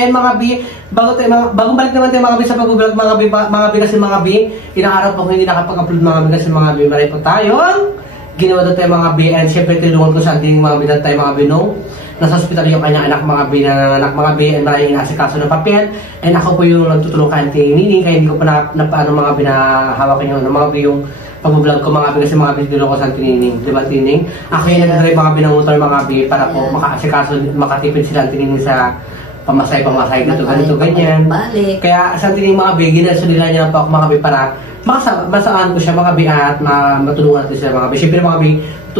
And mga B, bagong balik naman tayo mga B sa pag-vlog mga B kasi mga B, ilang araw po hindi nakapag-upload mga B kasi mga B, maray po tayo. Ginawa doon tayo mga B, and syempre tinulungan ko sa ating mga B na tayo mga B, no? Nasa hospital yung kanyang anak mga B, nanganak mga B, and maraming asikaso ng papel. And ako po yung nagtutulong kay Auntie Nini, kaya hindi ko pa paano mga B na hawakan yung mga B yung pag-vlog ko mga B kasi mga B tinulungan ko sa Auntie Nini. Diba Tining? Ako yung nag-drive mga B ng motor mga B para po makaasikaso, makatipid sila Auntie Nini sa pamasay, ganito, ganyan. Kaya sa Auntie Nini mga B, ginasulilan niya po ako mga B para masaan ko siya mga B at matulungan natin sila mga B. Siyempre mga B,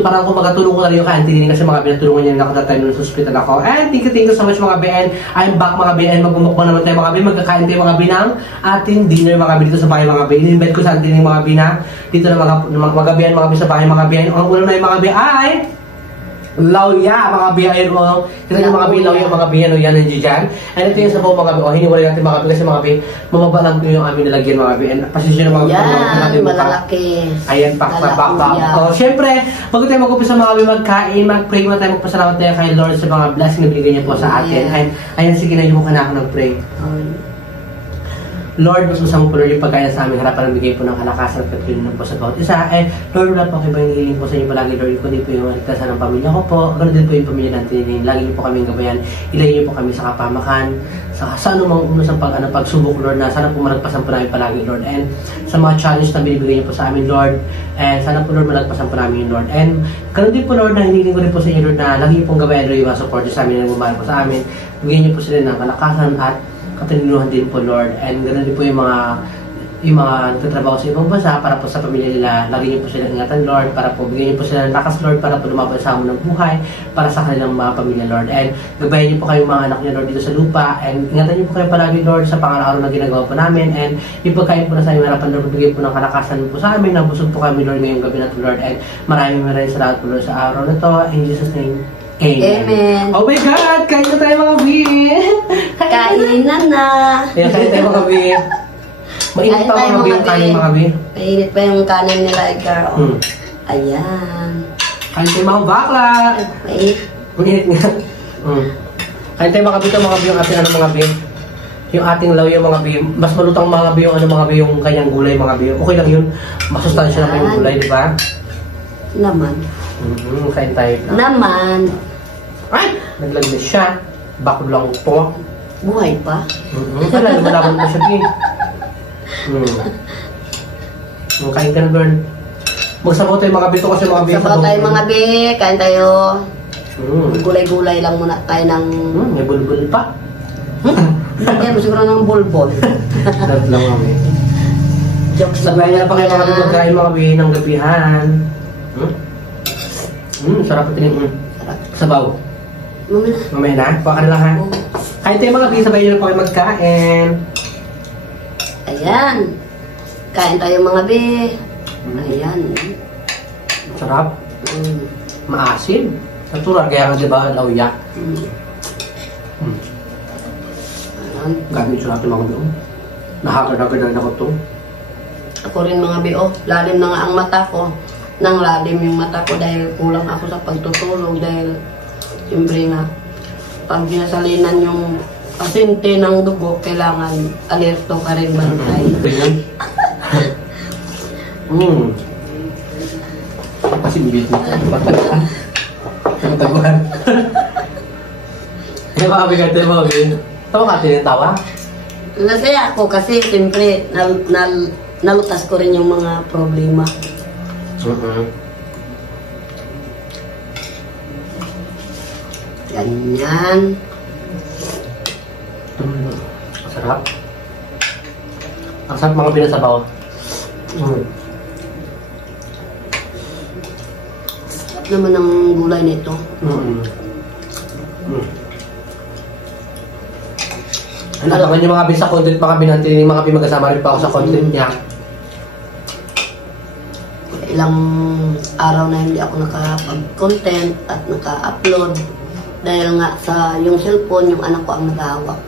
parang kung magkatulong ko na rin yung kay Auntie Nini kasi mga B natulungan niya ako tatay nung sa hospital ako. And thank you so much mga B, and I'm back mga B, and magmumukbang naman tayo mga B, magkakain tayo mga B ng ating dinner mga B dito sa bahay mga B. In-invite ko sa Auntie Nini mga B na dito na mga B mga B sa bahay mga B. Ang ulam na yung mga B ay lauya mga B, ayun o. Kita yung mga B, lauya mga B, ano yan, nandiyo dyan. And ito yung sabaw mga B, o hiniwalay natin mga B kasi mga B, mababa lang yung aming nilagyan mga B. And pasensya na mga B, yan, malalaki. Ayan, pak. O, syempre, bago tayo mag-upisa mga B, magkain, mag-pray mo tayo, magpasalamat tayo kay Lord sa mga blessing na binigay niya po sa atin. Ayan, sige na yung mukha na ako nag-pray. Lord, mas masama po Lord yung pagkaya sa aming harapan, bigay po ng kalakasan at katulungan po sa bawat isa. Lord, wala po kayo ba hinihiling po sa inyo palagi, Lord, kundi po yung ligtasan ng pamilya ko po. Ganoon din po yung pamilya natin. Lagi niyo po kaming gabayan. Ilayin niyo po kami sa kapamakan. Sa anumang unos ng pagsubok, Lord, na sana po malagpasan po namin palagi, Lord. And sa mga challenge na binibigay niyo po sa amin, Lord. And sana po, Lord, malagpasan po namin, Lord. And ganoon din po, Lord, na hinihiling ko rin po sa inyo, Lord, na lagi niyo pong gabayan, Lord, yung mga support sa amin, na bumahal po sa amin. Bigyan niyo po sila ng kalakasan at katalinuhan din po, Lord. And ganoon din po yung mga nagtatrabaho sa ibang bansa para po sa pamilya nila. Lagi niyo po sila ingatan, Lord, para po bigyan niyo po sila ng lakas, Lord, para po lumaban sa hamon ng buhay para sa kanilang mga pamilya, Lord. And gabayan niyo po kayo mga anak niyo, Lord, dito sa lupa. And ingatan niyo po kayo palagi, Lord, sa pang-araw-araw na ginagawa po namin. And yung pagkain po na sa aming harapan, Lord, bigyan po ng kalakasan po sa amin. Nabusog po kami, Lord, ngayong gabi na to, Lord. And maraming salamat po, Lord, sa araw na to. In Jesus' name, Amen. Oh my God! Kain na tayo mga B! Kain na! Ayan, kain tayo mga B. Mainit pa mga B yung kanin mga B. Mainit pa yung kanin nila, Edgar. Ayan. Kain tayo mga bakla! Mainit nga. Kain tayo mga B ito mga B yung ating mga B. Yung ating law yung mga B. Mas malutang mga B yung mga B yung kanyang gulay mga B. Okay lang yun. Masustansya naman yung gulay, di ba? Naman. Kain tayo. Naman. Ay! Naglagay siya. Bakod lang po. Buhay pa? Kala, lumalaban mo siya, Pi. Kain ka na, girl. Magsabaw tayo mga bito kasi mga bito. Magsabaw tayo mga bi. Kain tayo. Gulay-gulay lang muna tayo ng... May bulbul pa. Hindi mo siguro ng bulbol. Sarap lang mga bi. Jokes lang. Sabayan na pa kayo mga bi magkain mga bi ng gabihan. Sarap pa tinig. Sabaw. Mamaya na. Paka na lang ha. Kain tayo mga bi. Sabayan na pa kayo magkain. Ayan. Kain tayo mga bi. Ayan. Sarap. Maasim. Natural kaya nga diba lauya. Gamit siya natin mga bi. Nahagad-agad ako ito. Ako rin mga bi. Lalim na nga ang mata ko. Nang lalim yung mata ko dahil kulang ako sa pagtutulog dahil siyempre nga pag ginasalinan yung pasyente ng dugo kailangan alerto ka rin bantay. Kasi bibit mo patagaan. Patagaan. Kaya mga bigate mo tawa ka tinitawa? Nasaya ako kasi siyempre nalutas ko rin yung mga problema. Ganyan. Sarap. Ang sarap mga pinasabaw. Sarap naman ang gulay nito. Abangan nyo mga sa content mga binantin, mga mag-asama rin pa ako sa content niya. Ilang araw na hindi ako nakapag-content at naka-upload dahil nga sa yung cellphone, yung anak ko ang nag-hawak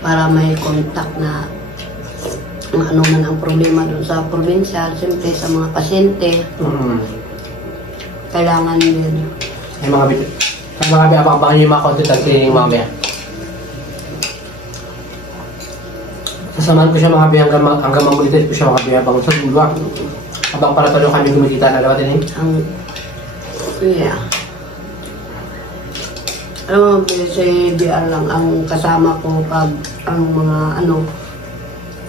para may contact na ano man ang problema doon sa probinsya, siyempre sa mga pasyente kailangan din. Ay mga bit Mga bi, abang-abangan nyo yung mga content at cleaning mamaya. Sasamahan ko siya mga bi hanggang mamulitin ko siya mga bi habang sa dulo. Habang para pala kami kumikita na dapat din Yeah. Alam mo, si DR lang ang kasama ko pag ang mga ano,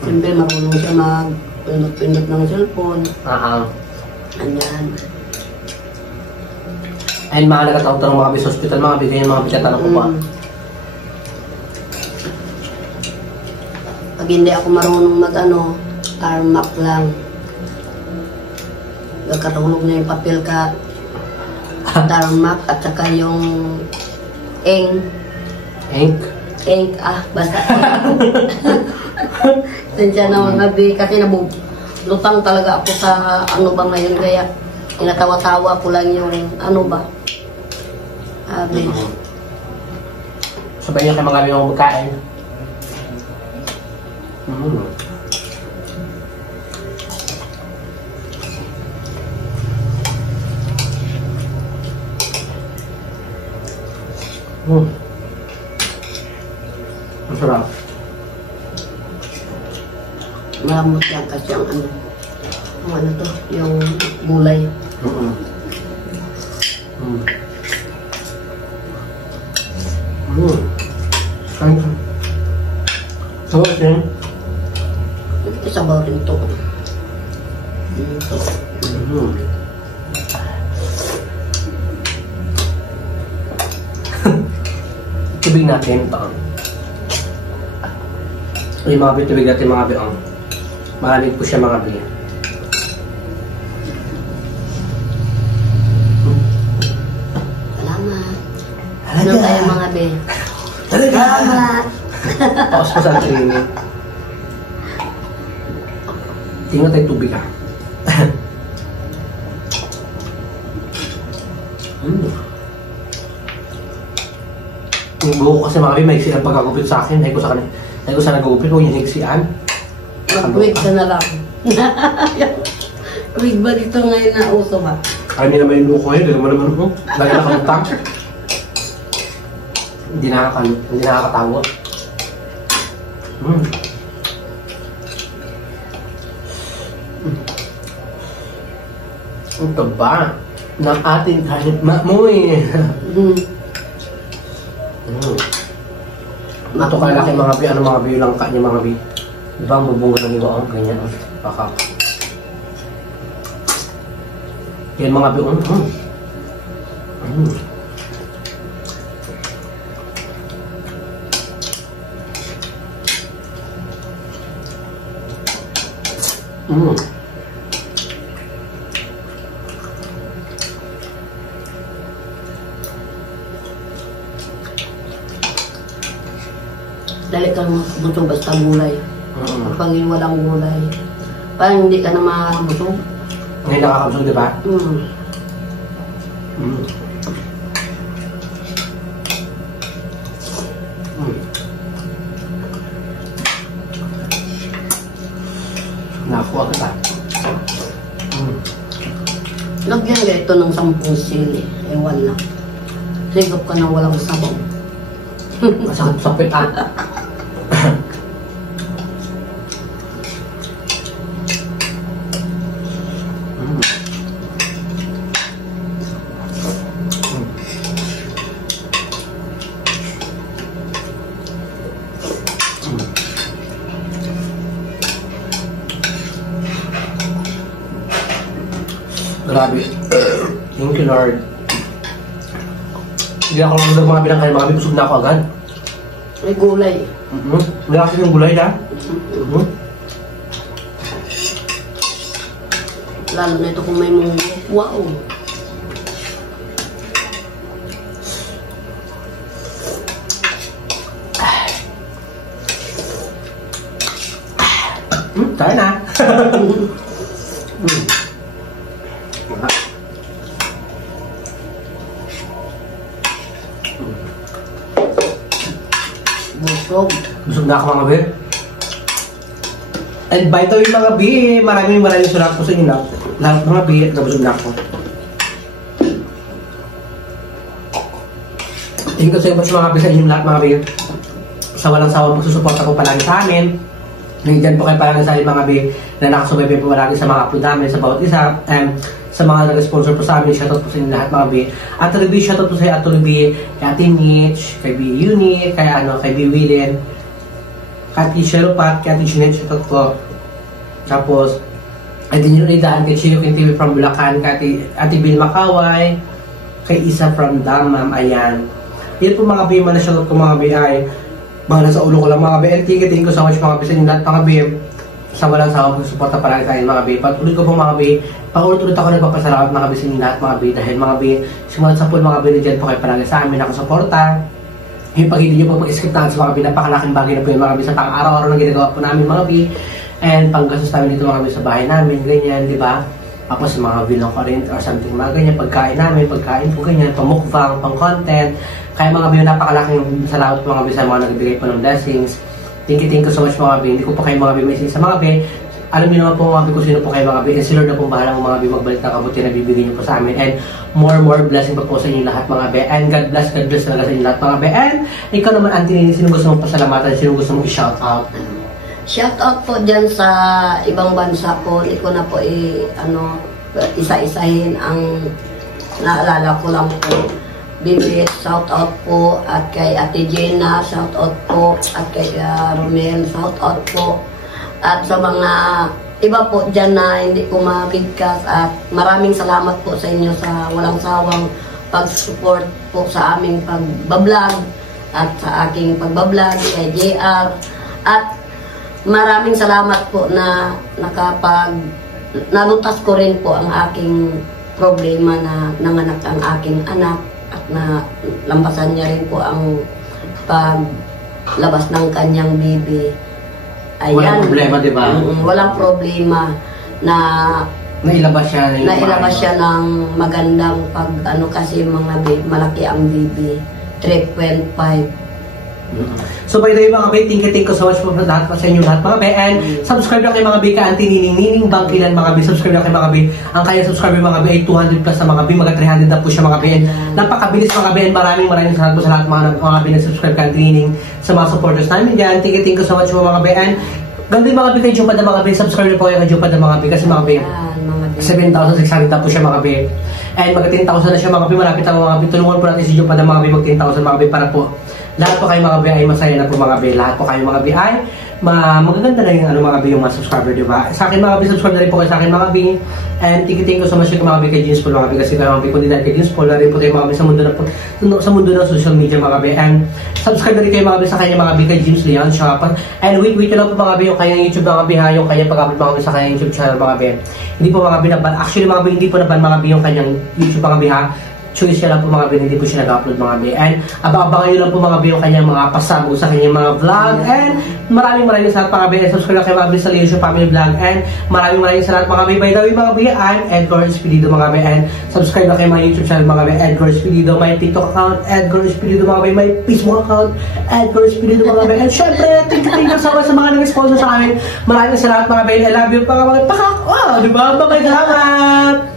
siyempre marunong siya mag-pindot ng cellphone. Andyan. Ayun mga nagkataon-tanong mga bis hospital, mga bigay yung mga bigatan ko pa. Pag hindi ako marunong mag-ano, tarmac lang. Nagkatulog na yung papel ka, tarmac at saka yung ink. Ink, basta Tensya na mga bi, kasi lutang talaga ako sa ano ba ngayon, kaya tinatawa-tawa ko lang yung ano ba. Sabay niya kay mga yung magkain. Masarap. Malamot yan kasi ang ano to, yung gulay. Sabaw siya. Sabaw rin to. Ito. Tubig natin ito. Yung mga tubig natin mga biong. Malamig po siya mga biong. Salamat. Ano tayo mga bi? Salamat. Paus pa sa training. Tingnan tayo tubig ha. Yung buho kasi mga bi, may iksian pagkagupit sa akin. Dahil ko sa nagugupit, huwag yung iksian. Mag-wig ka na lang. Wig ba dito ngayon na uso ba? Kami naman yung buho ko ngayon, dahil naman mo. Lagi nakalutang. Hindi nakakatawa. Ang taba ng ating kahit mamoy. Ito kalaki mga bi, ano mga bi lang ka niya mga bi. Diba ang bubunga ng iba, ganyan. Baka. Yan mga bi, Dali kang busog basta gulay. Pag walang gulay, parang hindi ka na makabusog. Hindi nakakabusog, di ba? Nakuha ka ta. Lagyan ka ito ng 10 sili. Ewan lang. Sigop ka na walang sabaw. Masakit-sakit Grabe. Thank you, Lord. Hindi ako lang mga bilang kayo, mga busog na ako agad. May gulay. Wala kasi yung gulay, ha? Lalo na ito kung may munggo. Wow! Tayo na. Busog na ako mga bi. And by the way mga bi, maraming salamat po sa inyo lahat mga bi, nabusog na ako. Thank you so much mga kabi sa inyong lahat mga kabi. Sa walang sawang pagsusuporta po palagi sa amin. Nandiyan po kayo palagi sa amin mga kabi na nakasubaybay po palagi sa mga upload namin sa bawat isa. Sa mga nag-sponsor po sa amin, shoutout po sa inyo lahat mga kabi. At Tuloy shoutout po sa iyo at Tuloy, kay Ate Mitch, kay B. Uni, kay B. Willen, kay Ate Sheropat, kay Ate Jeanette, shoutout po. Tapos, ay din yung idaan kay Chio TV from Bulacan, kay Ate Bill Makaway, kay Isa from Damam, ayan. Yan po mga kabi, yung mga shoutout ko mga kabi ay mga nasa ulo ko lang mga kabi. And thank you so much mga kabi sa inyo lahat mga kabi. Sa walang sawang pagsuporta palagi tayo mga kabi. Patuloy ko po mga kabi, paulit-ulit ako nagpapasalamat mga kabi sa inyo lahat mga kabi. Dahil mga kabi, simulat sa pool mga kabi, nandiyan po kayo palagi sa amin nakasuporta. Yung pag hindi nyo po pag-skip natin sa mga kabi, napakalaking bagay na po yung mga kabi sa pang-araw-araw na ginagawa po namin mga kabi. And panggastos namin dito mga kabi sa bahay namin, ganyan, di ba? Tapos mga bilang current or something, mga ganyan, pagkain namin, pagkain po ganyan, pamukbang, pang-content. Kaya mga kabi, napakalaking salamat po mga kabi sa mga nagbigay po ng blessings. Thank you so much mga kabi. Hindi ko po kayo mga kabi may isa mga kabi. Alam niyo naman po mga kabi kung sino po kayo mga kabi. And si Lord na po bahala mga kabi magbalik ng kabuti na bibigyan niyo po sa amin. And more blessing pa po sa inyo lahat mga kabi. And God bless talaga sa inyo lahat mga kabi. And ikaw naman Auntie Nini, sino gusto mong pasalamatan? Sino gusto mong i-shout out? Shout out po dyan sa ibang bansa po. Hindi ko na po isa-isahin ang naalala ko lang po. Bibi, shout out po, at kay Ate Jenna, shout out po, at kay Romel, shout out po, at sa mga iba po dyan na hindi ko mabigkas, at maraming salamat po sa inyo sa walang sawang pag-support po sa aming pagbablog at sa aking pagbablog kay JR, at maraming salamat po na nalutas ko rin po ang aking problema na nanganak ang aking anak. At na lampasan niya rin po ang paglabas ng kanyang baby. Ayan. Walang problema, di ba? Walang problema na nailabas siya ng magandang kasi mga baby, malaki ang baby. 3.5. So by the way mga bay, thank you so much po lahat sa inyo lahat mga bay. And subscribe na kayo mga bay ka Auntie Nining Bangkilan mga bay. Subscribe na kayo mga bay. Ang kaya subscriber mga bay ay 200 plus na mga bay. Mga 300 na po siya mga bay. And napakabilis mga bay. And maraming salamat po sa lahat mga bay na subscribe ka Auntie Nining sa mga supporters namin dyan. Thank you so much po mga bay. And ganda yung mga bay kay Jupad na mga bay. Subscribe na po kayo kay Jupad na mga bay. Kasi mga bay 7,600 na po siya mga bay. And mag 10,000 na siya mga bay. Malapit na mga bay. Tulungan po natin si Jupad na mga bay mag 10,000 mga bay para po lahat po kayo mga bay ay masaya na po mga bay. Lahat po kayo mga bay ay magaganda na yung mga bay yung mga subscriber, di ba? Sa akin mga bay, subscribe na rin po kayo sa akin mga bay. And thank you so much yung mga bay kay Jeans Paul mga bay. Kasi mga bay, kundi dahil kay Jeans Paul, na rin po tayo mga bay sa mundo ng social media mga bay. And subscribe na rin kayo mga bay sa kanya mga bay kay James Leon Shop. And wait lang po mga bay yung kanyang YouTube mga bay ha, yung kanyang pag-upload mga bay sa kanyang YouTube channel mga bay. Hindi po mga bay naban. Actually mga bay, hindi po naban mga bay yung kanyang YouTube mga bay ha. Choice siya lang po mga bay, hindi po siya nag-upload mga bay. And abang-abangan nyo lang po mga bay yung kanyang mga pasabog sa kanyang mga vlog. And maraming salamat mga bay. And subscribe na kayo mga bay sa Leon Show Family Vlog. And maraming salamat mga bay. By the way mga bay, I'm Edgar Espirido mga bay. And subscribe na kayo mga YouTube channel mga bay, Edgar Espirido. My TikTok account, Edgar Espirido mga bay. My Facebook account, Edgar Espirido mga bay. And syempre, thank you sa mga nag-sponsor sa amin. Maraming salamat mga bay. I love you mga bay. Pakak! Oh, diba? Bye-bye, salamat!